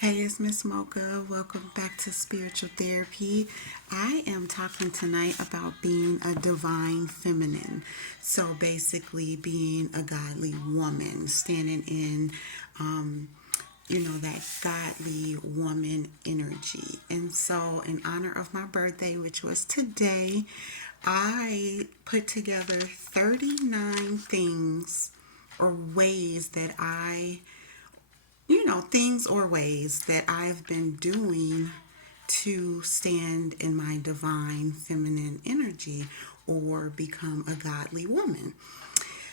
Hey, it's Miss Mocha. Welcome back to Spiritual Therapy. I am talking tonight about being a divine feminine. So basically, being a godly woman, standing in, that godly woman energy. And so, in honor of my birthday, which was today, I put together 39 things or ways that things or ways that I've been doing to stand in my divine feminine energy or become a godly woman.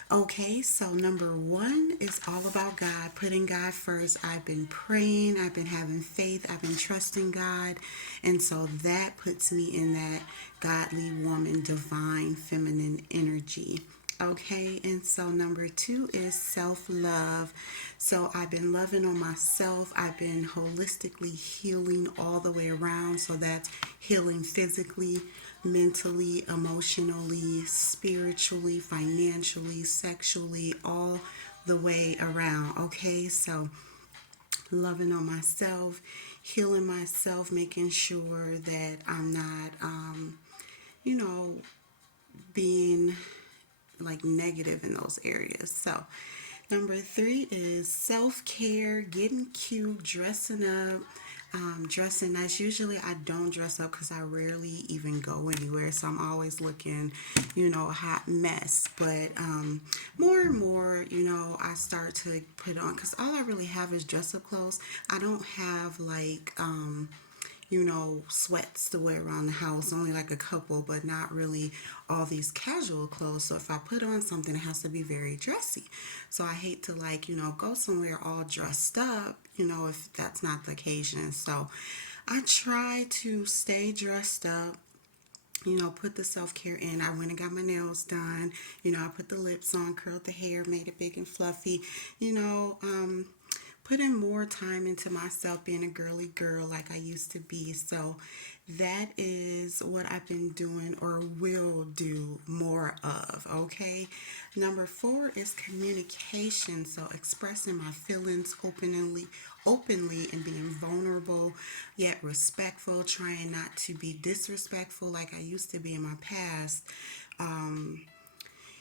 Okay, so number one is all about God, putting God first. I've been praying, I've been having faith, I've been trusting God, and so that puts me in that godly woman, divine feminine energy. Okay, and so number two is self love. So I've been loving on myself. I've been holistically healing all the way around. So that's healing physically, mentally, emotionally, spiritually, financially, sexually, all the way around. Okay, so loving on myself, healing myself, making sure that I'm not, you know, being like negative in those areas. So, number three is self care, getting cute, dressing up, dressing nice. Usually, I don't dress up because I rarely even go anywhere, so I'm always looking, a hot mess. But more and more, I start to put on because all I really have is dress up clothes. I don't have like, sweats to wear around the house, only like a couple, but not really all these casual clothes. So if I put on something, it has to be very dressy. So I hate to like, go somewhere all dressed up, if that's not the occasion. So I try to stay dressed up, put the self care in. I went and got my nails done. I put the lips on, curled the hair, made it big and fluffy. You know, putting more time into myself, being a girly girl like I used to be. So that is what I've been doing or will do more of. Okay. Number four is communication. So expressing my feelings openly and being vulnerable yet respectful, trying not to be disrespectful like I used to be in my past. Um,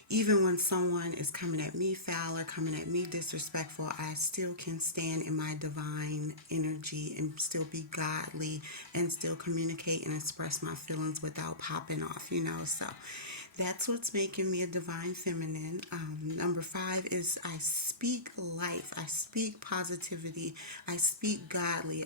Even when someone is coming at me foul or coming at me disrespectful, I still can stand in my divine energy and still be godly and still communicate and express my feelings without popping off, So that's what's making me a divine feminine. Number five is I speak life, I speak positivity, I speak godly.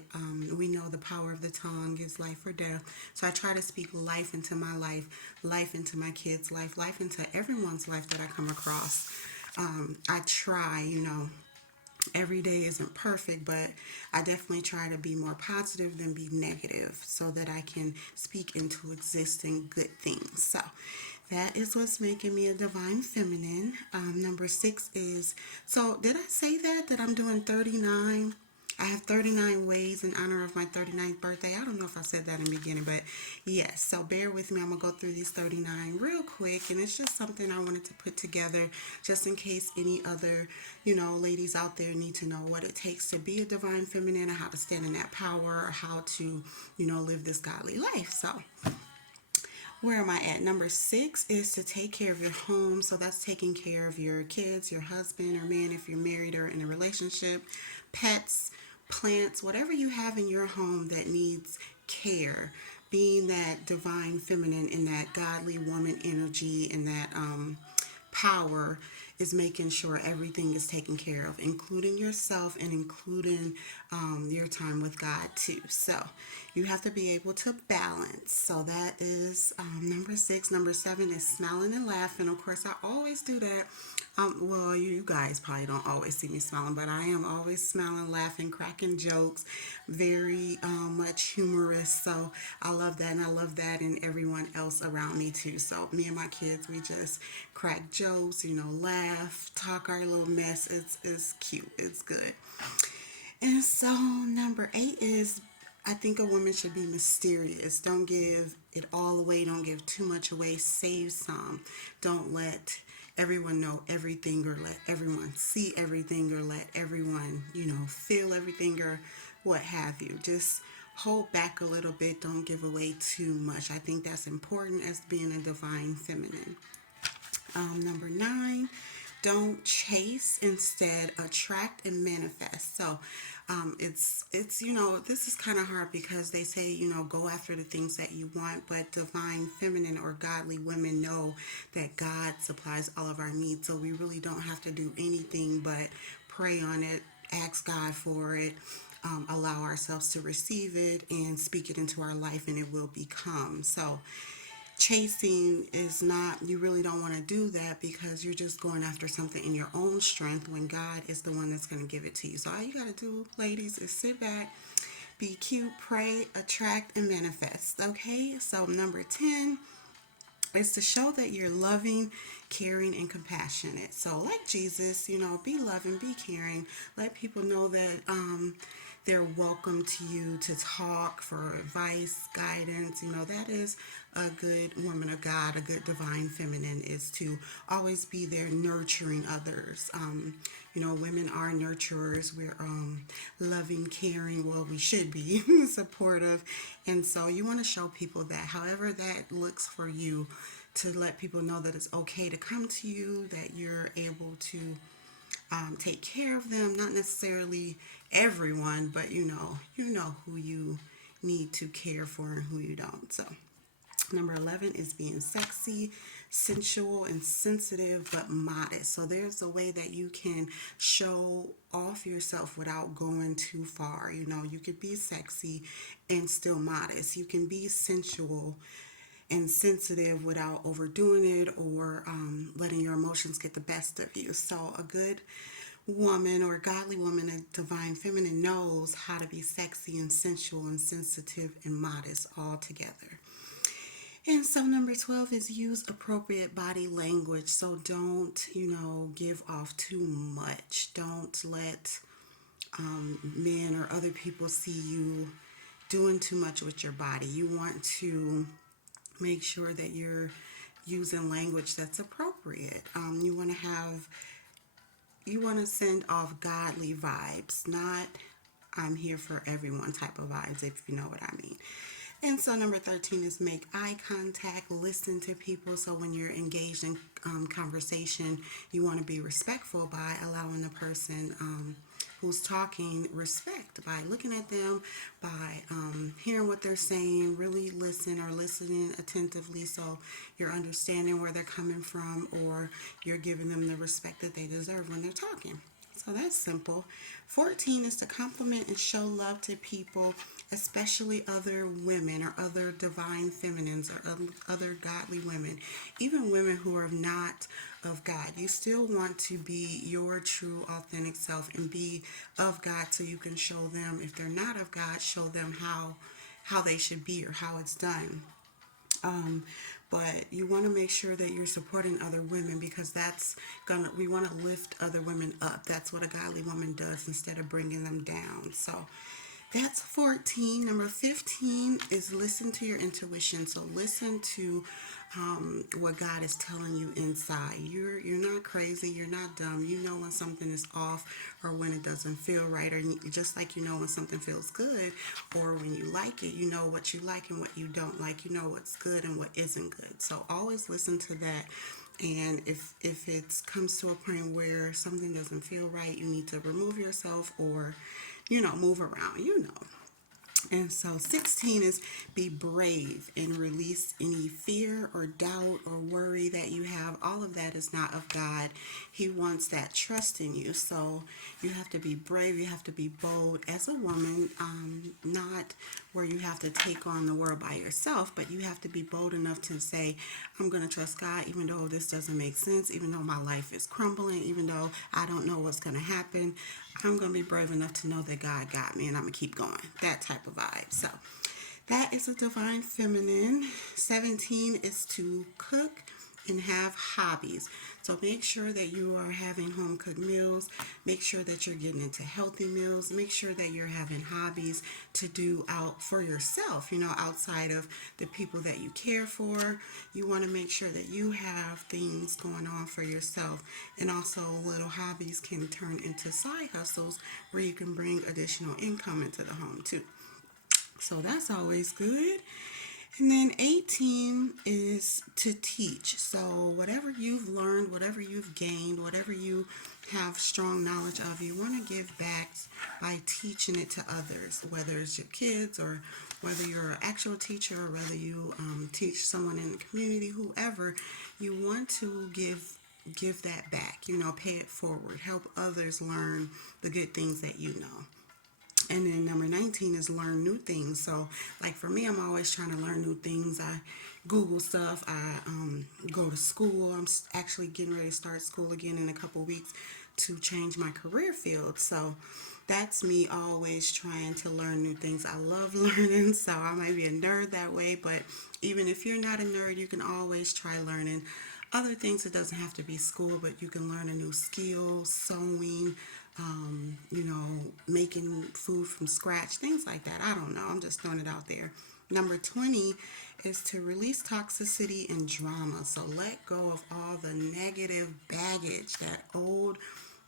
We know the power of the tongue is life or death. So I try to speak life into my life into my kids' life into everyone's life that I come across. I try, every day isn't perfect, but I definitely try to be more positive than be negative so that I can speak into existing good things. So that is what's making me a divine feminine. Number six is, so did I say that I'm doing 39? I have 39 ways in honor of my 39th birthday. I don't know if I said that in the beginning, but yes. So bear with me. I'm going to go through these 39 real quick. And it's just something I wanted to put together just in case any other, ladies out there need to know what it takes to be a divine feminine and how to stand in that power or how to, live this godly life. So where am I at? Number six is to take care of your home. So that's taking care of your kids, your husband or man if you're married or in a relationship, pets, plants, whatever you have in your home that needs care. Being that divine feminine in that godly woman energy and that power is making sure everything is taken care of, including yourself and including your time with God too. So you have to be able to balance. So that is number six. Number seven is smiling and laughing. Of course, I always do that. Well, you guys probably don't always see me smiling, but I am always smiling, laughing, cracking jokes, very much humorous. So I love that, and I love that in everyone else around me too. So me and my kids, we just crack jokes, laugh, talk our little mess. It's cute. It's good. And so number eight is I think a woman should be mysterious. Don't give it all away. Don't give too much away. Save some. Don't let everyone know everything or let everyone see everything or let everyone, feel everything or what have you. Just hold back a little bit. Don't give away too much. I think that's important as being a divine feminine. Number 9, don't chase, instead attract and manifest. So it's this is kind of hard because they say go after the things that you want, but divine feminine or godly women know that God supplies all of our needs, so we really don't have to do anything but pray on it, ask God for it, allow ourselves to receive it and speak it into our life, and it will become. So chasing is not, you really don't want to do that because you're just going after something in your own strength when God is the one that's going to give it to you. So all you got to do, ladies, is sit back, be cute, pray, attract, and manifest. Okay, so number 10 is to show that you're loving, caring, and compassionate. So, like Jesus, be loving, be caring. Let people know that they're welcome to you to talk for advice, guidance. That is a good woman of God, a good divine feminine, is to always be there nurturing others. Women are nurturers. We're loving, caring. Well, we should be supportive. And so you want to show people that, however that looks for you, to let people know that it's okay to come to you, that you're able to take care of them. Not necessarily everyone, but you know who you need to care for and who you don't. So number 11 is being sexy, sensual, and sensitive, but modest. So there's a way that you can show off yourself without going too far. You could be sexy and still modest. You can be sensual and sensitive without overdoing it or letting your emotions get the best of you. So a good woman or a godly woman, a divine feminine, knows how to be sexy and sensual and sensitive and modest all together. And so number 12 is use appropriate body language. So don't, give off too much. Don't let men or other people see you doing too much with your body. You want to make sure that you're using language that's appropriate. You want to send off godly vibes, not I'm here for everyone type of vibes, if you know what I mean. And so number 13 is make eye contact, listen to people. So when you're engaged in conversation, you want to be respectful by allowing the person who's talking respect, by looking at them, by hearing what they're saying, really listen or listening attentively so you're understanding where they're coming from, or you're giving them the respect that they deserve when they're talking. So that's simple. 14 is to compliment and show love to people, especially other women or other divine feminines or other godly women, even women who are not of God. You still want to be your true, authentic self and be of God, so you can show them, if they're not of God, show them how they should be or how it's done. But you want to make sure that you're supporting other women, because we want to lift other women up. That's what a godly woman does instead of bringing them down. So that's 14. Number 15 is listen to your intuition. So listen to what God is telling you inside. You're not crazy. You're not dumb. You know when something is off or when it doesn't feel right, or just like you know when something feels good or when you like it. You know what you like and what you don't like. You know what's good and what isn't good. So always listen to that. And if it comes to a point where something doesn't feel right, you need to remove yourself or move around. And so 16 is be brave and release any fear or doubt or worry that you have. All of that is not of God. He wants that trust in you. So you have to be brave. You have to be bold as a woman, not where you have to take on the world by yourself, but you have to be bold enough to say, I'm going to trust God even though this doesn't make sense, even though my life is crumbling, even though I don't know what's going to happen. I'm going to be brave enough to know that God got me and I'm going to keep going. That type of vibe. So that is a divine feminine. 17 is to cook and have hobbies. So make sure that you are having home cooked meals. Make sure that you're getting into healthy meals. Make sure that you're having hobbies to do out for yourself, outside of the people that you care for. You want to make sure that you have things going on for yourself. And also, little hobbies can turn into side hustles where you can bring additional income into the home too. So that's always good. And then 18 is to teach. So whatever you've learned, whatever you've gained, whatever you have strong knowledge of, you want to give back by teaching it to others, whether it's your kids or whether you're an actual teacher or whether you teach someone in the community, whoever, you want to give that back, pay it forward, help others learn the good things that you know. And then number 19 is learn new things. So, like for me, I'm always trying to learn new things. I Google stuff. I go to school. I'm actually getting ready to start school again in a couple weeks to change my career field. So, that's me always trying to learn new things. I love learning, so I might be a nerd that way. But even if you're not a nerd, you can always try learning other things. It doesn't have to be school, but you can learn a new skill, sewing, making food from scratch, things like that. I don't know. I'm just throwing it out there. Number 20 is to release toxicity and drama. So let go of all the negative baggage, that old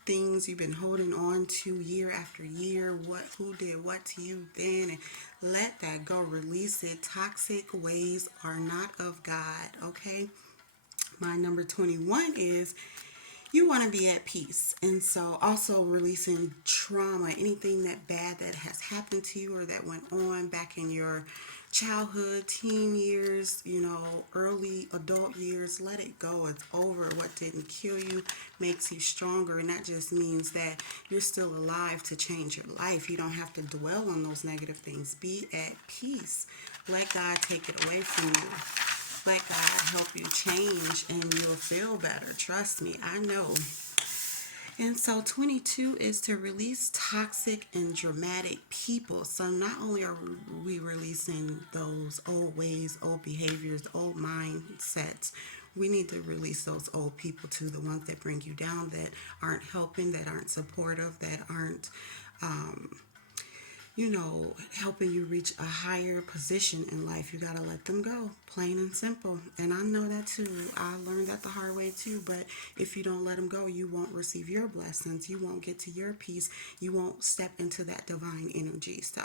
things you've been holding on to year after year, who did what to you then, and let that go. Release it. Toxic ways are not of God, okay? My number 21 is you want to be at peace. And so also releasing trauma, anything that bad that has happened to you or that went on back in your childhood, teen years, early adult years, let it go. It's over. What didn't kill you makes you stronger. And that just means that you're still alive to change your life. You don't have to dwell on those negative things. Be at peace. Let God take it away from you. Let God help you change and you'll feel better. Trust me, I know. And so 22 is to release toxic and dramatic people. So not only are we releasing those old ways, old behaviors, old mindsets, we need to release those old people too, the ones that bring you down, that aren't helping, that aren't supportive, that aren't helping you reach a higher position in life. You got to let them go, plain and simple. And I know that too. I learned that the hard way too. But if you don't let them go, you won't receive your blessings. You won't get to your peace. You won't step into that divine energy. So,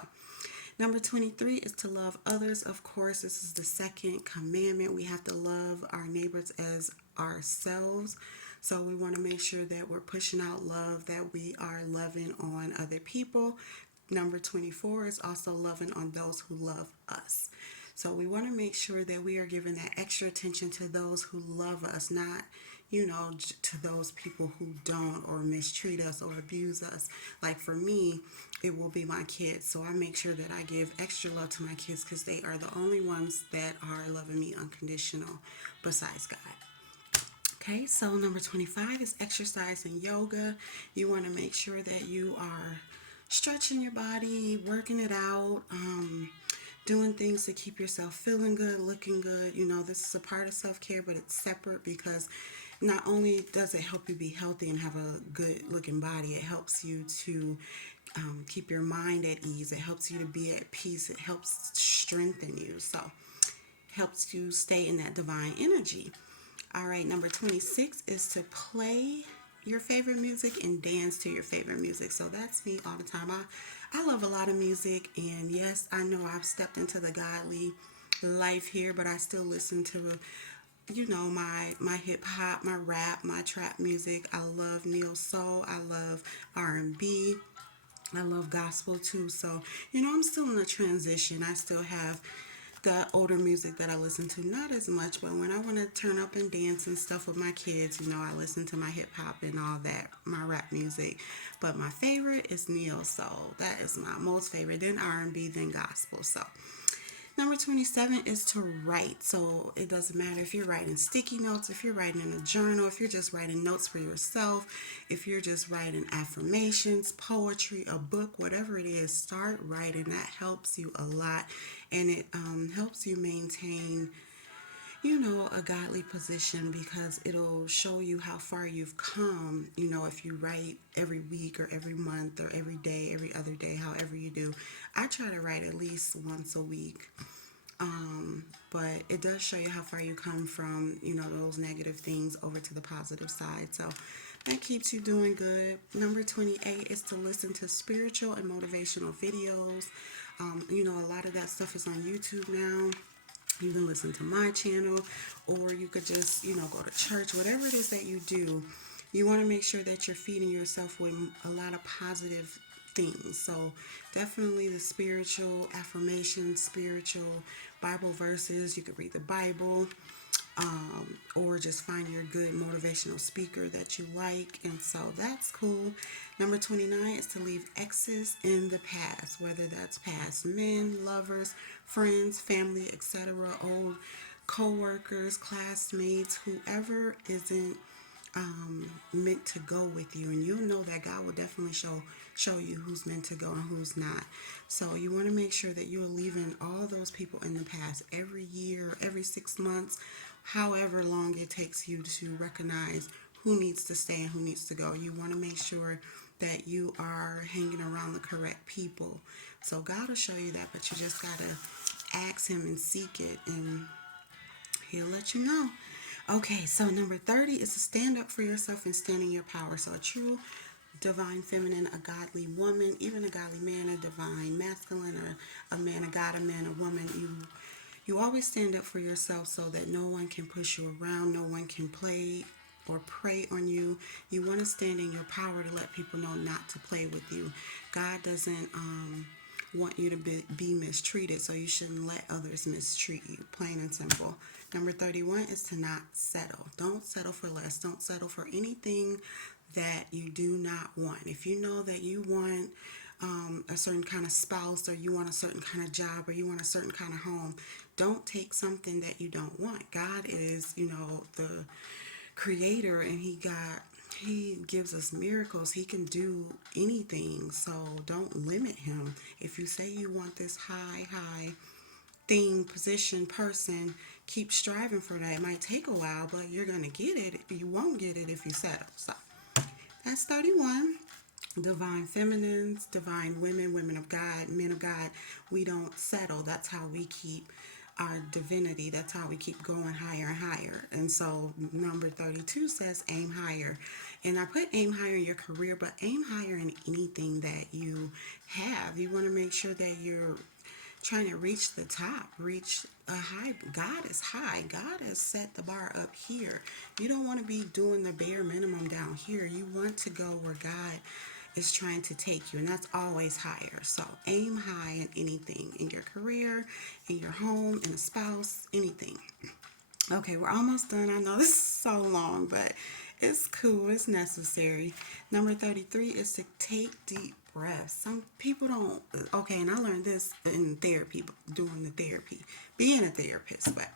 number 23 is to love others. Of course, this is the second commandment. We have to love our neighbors as ourselves. So we want to make sure that we're pushing out love, that we are loving on other people. Number 24 is also loving on those who love us. So we want to make sure that we are giving that extra attention to those who love us, not, to those people who don't or mistreat us or abuse us. Like for me, it will be my kids. So I make sure that I give extra love to my kids because they are the only ones that are loving me unconditional besides God. Okay, so number 25 is exercise and yoga. You want to make sure that you are stretching your body, working it out, doing things to keep yourself feeling good, looking good. This is a part of self-care, but it's separate because not only does it help you be healthy and have a good looking body, it helps you to keep your mind at ease. It helps you to be at peace. It helps strengthen you. So, helps you stay in that divine energy. All right, number 26 is to play your favorite music and dance to your favorite music. So that's me all the time. I love a lot of music, and yes, I know I've stepped into the godly life here, but I still listen to my hip hop, my rap, my trap music. I love neo soul. I love R&B. I love gospel too. So, I'm still in a transition. I still have the older music that I listen to, not as much, but when I want to turn up and dance and stuff with my kids, I listen to my hip hop and all that, my rap music. But my favorite is neo soul. That is my most favorite. Then R&B, then gospel. So number 27 is to write. So it doesn't matter if you're writing sticky notes, if you're writing in a journal, if you're just writing notes for yourself, if you're just writing affirmations, poetry, a book, whatever it is, start writing. That helps you a lot, and it helps you maintain a godly position because it'll show you how far you've come. If you write every week or every month or every day, every other day, however you do. I try to write at least once a week. But it does show you how far you come from, those negative things over to the positive side. So that keeps you doing good. Number 28 is to listen to spiritual and motivational videos. A lot of that stuff is on YouTube now. You can listen to my channel, or you could just, go to church, whatever it is that you do. You want to make sure that you're feeding yourself with a lot of positive things. So definitely the spiritual affirmations, spiritual Bible verses. You could read the Bible, or just find your good motivational speaker that you like. And so that's cool. Number 29 is to leave exes in the past, whether that's past men, lovers, friends, family, etc., old co-workers, classmates, whoever isn't meant to go with you. And you'll know that God will definitely show you who's meant to go and who's not. So you want to make sure that you're leaving all those people in the past every year, every 6 months, however long it takes you to recognize who needs to stay and who needs to go. You want to make sure that you are hanging around the correct people. So God will show you that, but you just got to ask him and seek it, and he'll let you know. Okay, so number 30 is to stand up for yourself and stand in your power. So a true divine feminine, a godly woman, even a godly man, a divine masculine, or a man of God, a man, a woman, you always stand up for yourself so that no one can push you around, no one can play or prey on you. You want to stand in your power to let people know not to play with you. God doesn't want you to be mistreated, so you shouldn't let others mistreat you, plain and simple. Number 31 is to not settle. Don't settle for less. Don't settle for anything that you do not want. If you know that you want a certain kind of spouse, or you want a certain kind of job, or you want a certain kind of home, don't take something that you don't want. God is, the creator, and he gives us miracles. He can do anything, so don't limit him. If you say you want this high thing, position, person, keep striving for that. It might take a while, but you're gonna get it. You won't get it if you settle. So that's 31. Divine feminines, divine women, women of God, men of God, we don't settle. That's how we keep our divinity. That's how we keep going higher and higher. And so number 32 says aim higher. And I put aim higher in your career, but aim higher in anything that you have. You want to make sure that you're trying to reach the top, reach a high. God is high. God has set the bar up here. You don't want to be doing the bare minimum down here. You want to go where God is trying to take you, and that's always higher. So aim high in anything, in your career, in your home, in a spouse, anything. Okay, we're almost done. I know this is so long, but it's cool. It's necessary. Number 33 is to take deep breaths. Some people don't. Okay, and I learned this in therapy, doing the therapy, being a therapist, but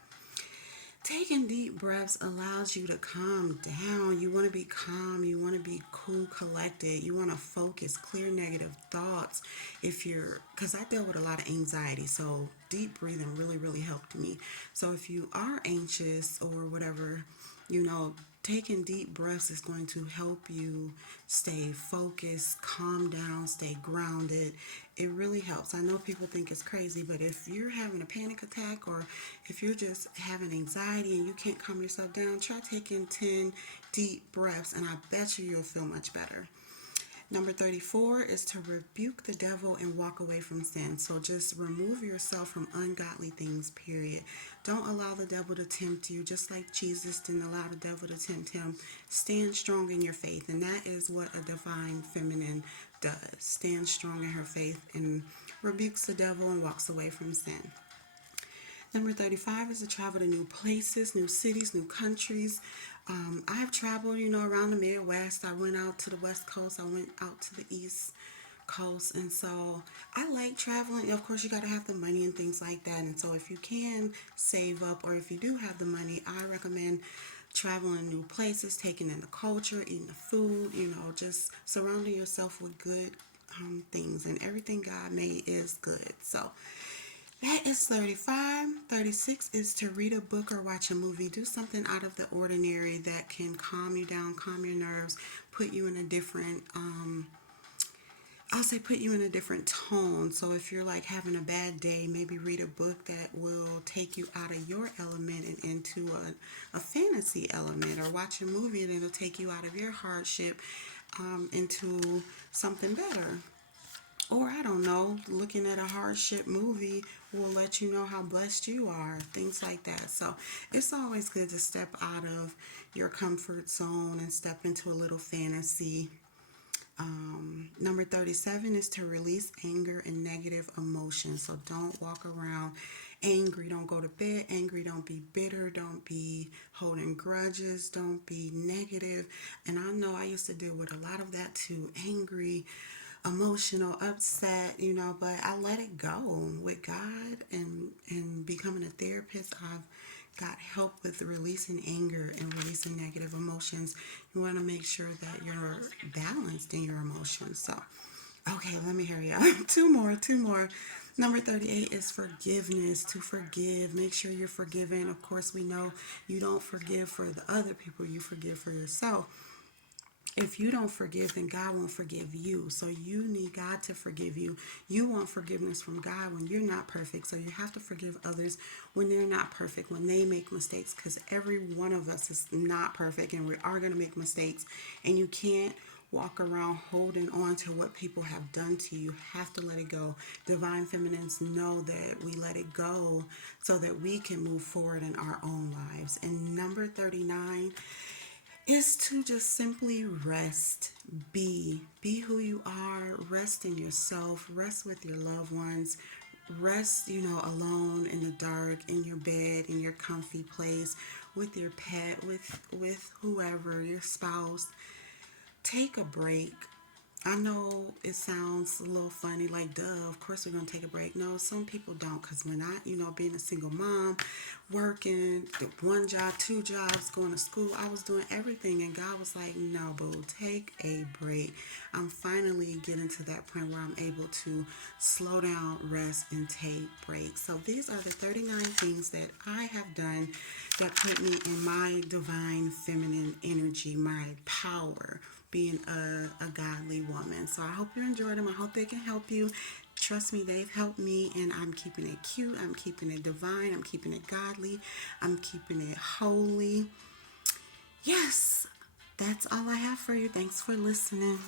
taking deep breaths allows you to calm down. You want to be calm. You want to be cool, collected. You want to focus, clear negative thoughts. Because I dealt with a lot of anxiety, so deep breathing really, really helped me. So if you are anxious or whatever, taking deep breaths is going to help you stay focused, calm down, stay grounded. It really helps. I know people think it's crazy, but if you're having a panic attack, or if you're just having anxiety and you can't calm yourself down, try taking 10 deep breaths, and I bet you'll feel much better. Number 34 is to rebuke the devil and walk away from sin. So just remove yourself from ungodly things, period. Don't allow the devil to tempt you, just like Jesus didn't allow the devil to tempt him. Stand strong in your faith, and that is what a divine feminine does. Stand strong in her faith and rebukes the devil and walks away from sin. Number 35 is to travel to new places, new cities, new countries. I've traveled, around the Midwest. I went out to the West Coast. I went out to the East Coast. And so I like traveling. Of course, you got to have the money and things like that. And so if you can save up, or if you do have the money, I recommend traveling new places, taking in the culture, eating the food, just surrounding yourself with good things. And everything God made is good. So That is 35. 36 is to read a book or watch a movie. Do something out of the ordinary that can calm you down, calm your nerves, put you in a different I'll say put you in a different tone. So if you're like having a bad day, maybe read a book that will take you out of your element and into a fantasy element, or watch a movie and it'll take you out of your hardship into something better. Or I don't know, looking at a hardship movie will let you know how blessed you are, things like that. So it's always good to step out of your comfort zone and step into a little fantasy. Number 37 is to release anger and negative emotions. So don't walk around angry. Don't go to bed angry. Don't be bitter. Don't be holding grudges. Don't be negative. And I know I used to deal with a lot of that too, angry, emotional, upset, but I let it go with God and becoming a therapist. I've got help with releasing anger and releasing negative emotions. You want to make sure that you're balanced in your emotions. So, okay, let me hurry up. Two more. Number 38 is forgiveness. To forgive. Make sure you're forgiving. Of course, we know you don't forgive for the other people, you forgive for yourself. If you don't forgive, then God won't forgive you. So you need God to forgive you. You want forgiveness from God when you're not perfect. So you have to forgive others when they're not perfect, when they make mistakes, because every one of us is not perfect and we are going to make mistakes. And you can't walk around holding on to what people have done to you. You have to let it go. Divine feminines know that we let it go so that we can move forward in our own lives. And number 39 is to just simply rest. Be who you are. Rest in yourself. Rest with your loved ones. Rest, alone in the dark, in your bed, in your comfy place, with your pet, with whoever, your spouse. Take a break. I know it sounds a little funny, like, duh, of course we're going to take a break. No, some people don't, because when I, being a single mom, working, one job, two jobs, going to school, I was doing everything, and God was like, no, boo, take a break. I'm finally getting to that point where I'm able to slow down, rest, and take breaks. So these are the 39 things that I have done that put me in my divine feminine energy, my power, being a godly woman. So I hope you enjoyed them. I hope they can help you. Trust me, they've helped me, and I'm keeping it cute. I'm keeping it divine. I'm keeping it godly. I'm keeping it holy. Yes, that's all I have for you. Thanks for listening.